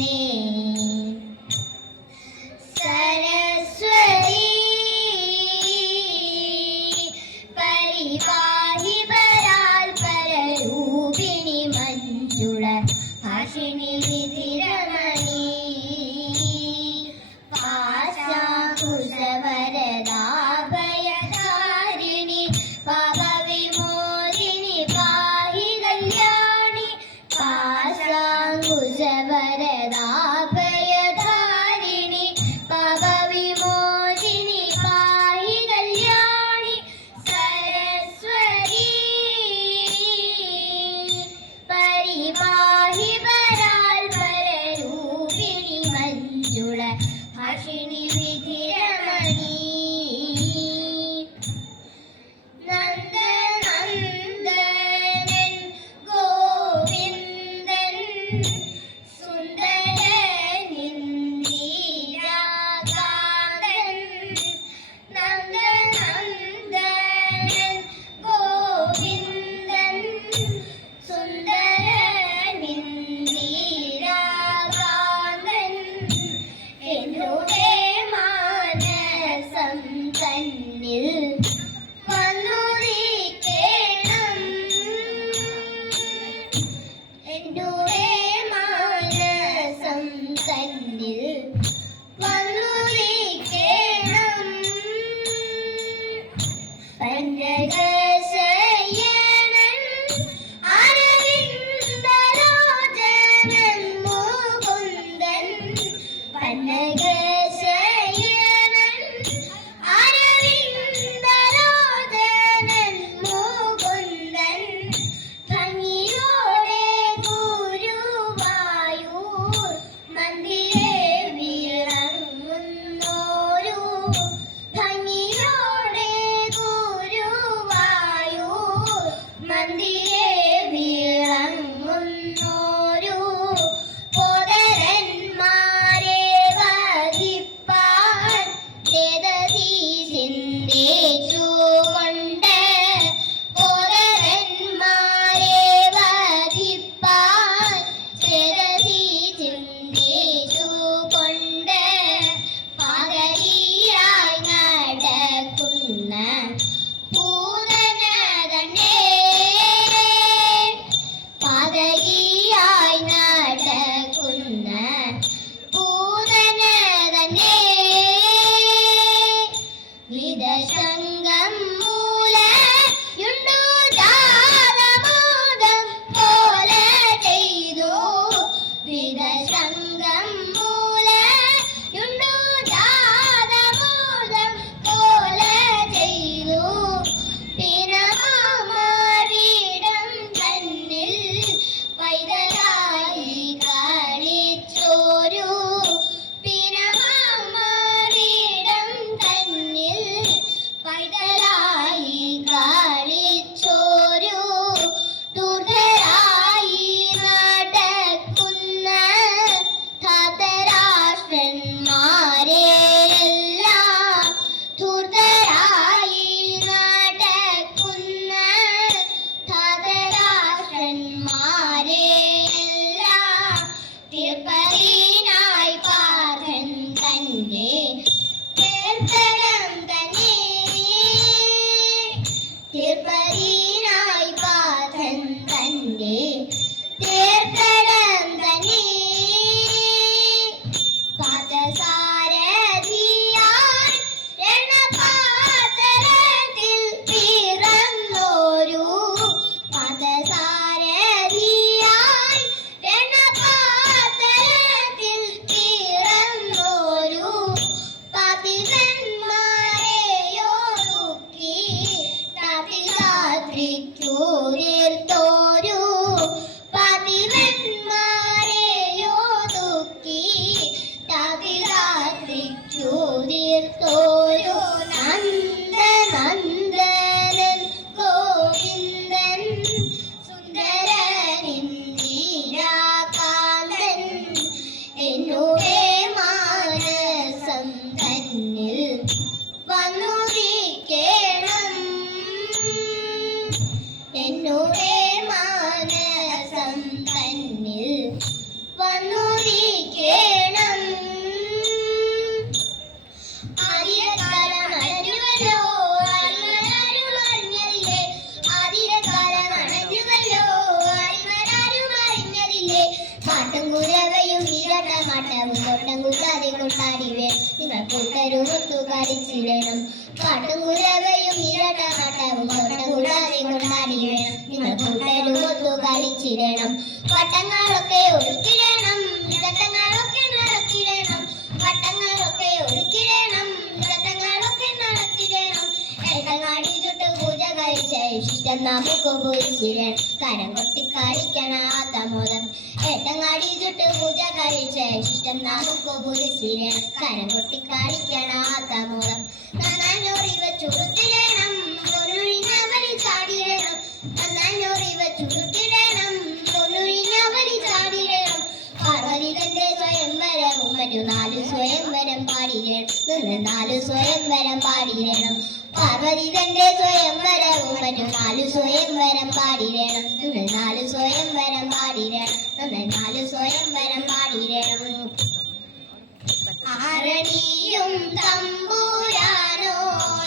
കുമ്പിടുന്നേ Thank you. 弟弟。ഒത്തു കളിച്ചിടണം പാട്ടും കുരവയും ഇരട്ടമാട്ടവും കൂടാതെ കൊണ്ടാടിവേ നിങ്ങൾ കൂട്ടരും ഒത്തു കളിച്ചിടണം. പട്ടങ്ങളൊക്കെ ഒരുക്കിടണം. ചട്ടങ്ങളൊക്കെ നടക്കിടണം പട്ടങ്ങളൊക്കെ ഒരുക്കിടണം. ചട്ടങ്ങളൊക്കെ നടക്കിടണം ഏട്ടങ്ങാടി ചുട്ട് പൂജ കഴിച്ച ഇഷ്ടം നമുക്ക് പൂരിച്ചിടണം കരം കൊട്ടി ഏട്ടങ്ങാടി ചുട്ട് പൂജ കഴിച്ച ഇഷ്ടം നമുക്ക് പൂരിച്ചിടണം കരം കൊട്ടി കളിക്കണാത്ത മോദം നന്നാഞ്ഞോറി വെച്ചുടുത്തിടണം നിന്ന് നാല് സ്വയംവരം പാടിയിടണം. പാർവതികന്റെ സ്വയംവരവും മറ്റു നാല് സ്വയംവരം പാടിയിടണം. നിന്ന് നാല് സ്വയംവരം പാടിയിടണം. നിന്ന് നാല് സ്വയംവരം പാടിയിടണം. ആരണിയും തമ്പുരാനോരനയായി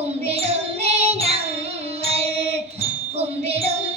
കുമ്പിടുന്നേ ഞങ്ങൾ. കുമ്പിടും